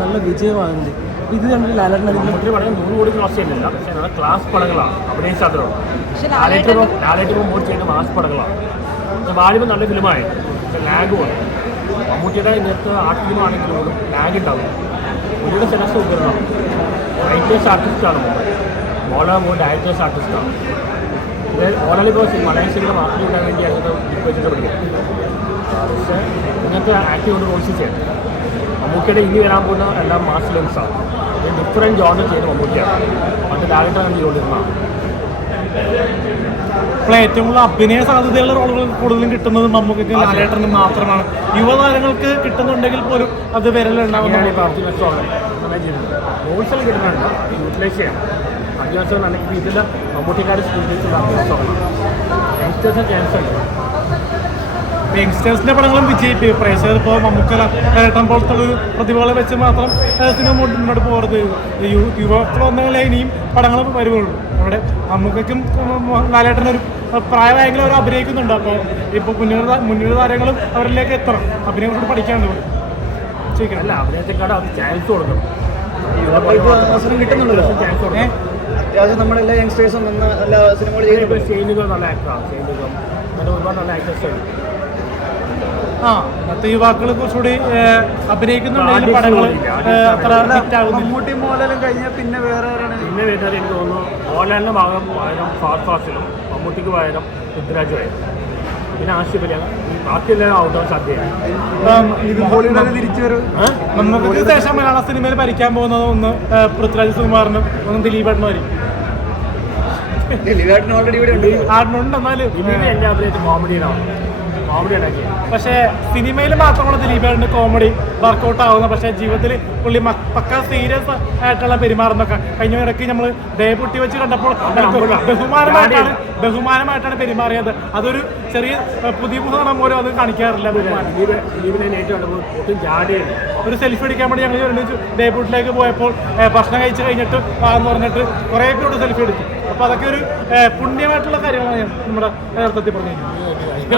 നല്ല വിജയമാകുന്നുണ്ട്. ഇത് കണ്ടിട്ട് ലാലേട്ടൻ അതിൽ മമ്മൂട്ടി പടം നൂറ് കോടി ക്ലാസ് ചെയ്യുന്നില്ല. പക്ഷേ നല്ല ക്ലാസ് പടങ്ങളാണ്. അഭിനയിച്ച പക്ഷെ ലാലേറ്റ് ലാലേട്ടൻ ലാലേറ്റ് മമ്മൂട്ടി ചെയ്യുന്ന മാസ് പടങ്ങളാണ്. വാലിബ് നല്ല ഫിലിമായി. പക്ഷേ ലാഗ് വന്നു മമ്മൂട്ടിയുടെ ഇന്നത്തെ ആർട്ട് ഫിലിം ആണെങ്കിൽ പോലും ലാഗ് ഉണ്ടാവും. പുള്ളിയുടെ സെലക്ഷൻ ഉപകരണം റൈറ്റേഴ്സ് ആർട്ടിസ്റ്റാണ് മോള മോൾ ഡയറക്ടേഴ്സ് ആർട്ടിസ്റ്റാണ് ഇത് ഓൾറെഡി ഇപ്പോൾ മലയാള സിനിമ മാത്രം ഉണ്ടാകാൻ വേണ്ടിയായിരുന്നു പഠിക്കുന്നത്. പക്ഷേ ഇങ്ങനത്തെ ആക്ടിംഗ് കൊണ്ട് റോൾസ് ചെയ്യണം മമ്മൂട്ടിയുടെ ഇനി വരാൻ പോകുന്ന എല്ലാം മാസ് ലെൻസാണ് ഡിഫറെന്റ് ജോണർ ചെയ്യുന്ന പണ്ട് അത് ഡയറക്ടറാണ് ചെയ്തുകൊണ്ടിരുന്നതാണ് ഇപ്പോൾ ഏറ്റവും കൂടുതൽ അഭിനയ സാധ്യതയുള്ള റോളുകൾ കൂടുതലും കിട്ടുന്നത് മമ്മൂക്കയ്ക്ക് ലാലേട്ടനും മാത്രമാണ്. യുവതാരങ്ങൾക്ക് കിട്ടുന്നുണ്ടെങ്കിൽ പോലും അത് അശോകൻ റോൾസിൽ കിട്ടുന്നുണ്ട്. യൂട്ടിലൈസ് ചെയ്യണം അർജുൻ അശോകൻ അല്ലെങ്കിൽ ഇതിൽ മമ്മൂട്ടിക്കാർ സ്കൂളിലേക്ക് യങ്സ്റ്റേഴ്സിന് ചാൻസ് ഉണ്ട് യങ്സ്റ്റേഴ്സിന്റെ പടങ്ങളും വിജയിപ്പിക്കും. പ്രേക്ഷകർ ഇപ്പോൾ മമ്മൂക്കല ഏട്ടം പോലത്തെ ഒരു പ്രതിഭകളെ വെച്ച് മാത്രം സിനിമ മുന്നോട്ട് പോകരുത്. യു- യുവാക്കൾ വന്നെങ്കിലേ ഇനിയും പടങ്ങൾ വരുവുള്ളൂ. നമ്മുടെ മമ്മൂക്കും നാലേട്ടനൊരു പ്രായമായെങ്കിലും അവർ അഭിനയിക്കുന്നുണ്ട്. അപ്പോൾ ഇപ്പോൾ മുന്നേറ മുന്നേറ താരങ്ങളും അവരിലേക്ക് എത്തണം. അഭിനയം കൊണ്ട് പഠിക്കാണ്ട് ചോദിക്കണം അല്ല അഭിനയത്തെക്കാട് അത് ചാൻസ് കൊടുക്കണം. അവസരം കിട്ടുന്നുണ്ടല്ലോ ചാൻസ് കൊടുക്കണം. അത്യാവശ്യം നമ്മളെല്ലാ യങ്സ്റ്റേഴ്സും നല്ല എല്ലാ സിനിമകൾ ചെയ്യുന്നുണ്ട്. നല്ല ആക്ടറാണ് ഷെയ്നുകൾ അങ്ങനെ ഒരുപാട് നല്ല ആക്ടേഴ്സ് ഉണ്ട്. ആ ഇന്നത്തെ യുവാക്കൾ കുറച്ചുകൂടി അഭിനയിക്കുന്നുണ്ടെങ്കിലും പടങ്ങൾ അത്ര മമ്മൂട്ടി മോഹൻലാലും കഴിഞ്ഞാൽ പിന്നെ വേറെ പിന്നെ വരുന്നത് എനിക്ക് തോന്നുന്നു ഭാഗം പകരം ഫാസ്റ്റ് ഫാസിലും മമ്മൂട്ടിക്ക് പകരം പൃഥ്വിരാജുമായിരുന്നു പിന്നെ ആശുപത്രി ബാക്കിയെല്ലാം ഔട്ട് സാധ്യതയാണ്. ശേഷം മലയാള സിനിമയിൽ ഭരിക്കാൻ പോകുന്നത് ഒന്ന് പൃഥ്വിരാജ് സുകുമാറിനും ഒന്ന് ദിലീപ് ദിലീപേട്ടൻ ഓൾറെഡി ഇവിടെ ഉണ്ട്. എന്നാലും ദിലീപ് എന്റെ അഭിനയത്തിൽ കോമഡിയിലാണ് പക്ഷേ സിനിമയിൽ മാത്രമുള്ള ദിലീപേട്ടന്റെ കോമഡി വർക്കൗട്ട് ആവുന്നത് പക്ഷേ ജീവിതത്തിൽ പുള്ളി പക്ക സീരിയസ് ആയിട്ടുള്ള പെരുമാറുന്നൊക്കെ. കഴിഞ്ഞ ഇടയ്ക്ക് നമ്മൾ ഡേപുട്ടി വെച്ച് കണ്ടപ്പോൾ. ബഹുമാനമായിട്ടാണ് ബഹുമാനമായിട്ടാണ് പെരുമാറിയത്. അതൊരു ചെറിയ പുതിയ മുഖം പോലും അത് കാണിക്കാറില്ല ഒരു സെൽഫി എടുക്കാൻ വേണ്ടി ഞങ്ങൾ ഒരുമിച്ച് ഡേബൂട്ടിലേക്ക് പോയപ്പോൾ ഭക്ഷണം കഴിച്ച് കഴിഞ്ഞിട്ട് എന്ന് പറഞ്ഞിട്ട് കുറേ പേരോട് സെൽഫി എടുത്തു. അപ്പോൾ അതൊക്കെ ഒരു പുണ്യമായിട്ടുള്ള കാര്യങ്ങളാണ് നമ്മുടെ നേതൃത്വത്തിൽ പറഞ്ഞു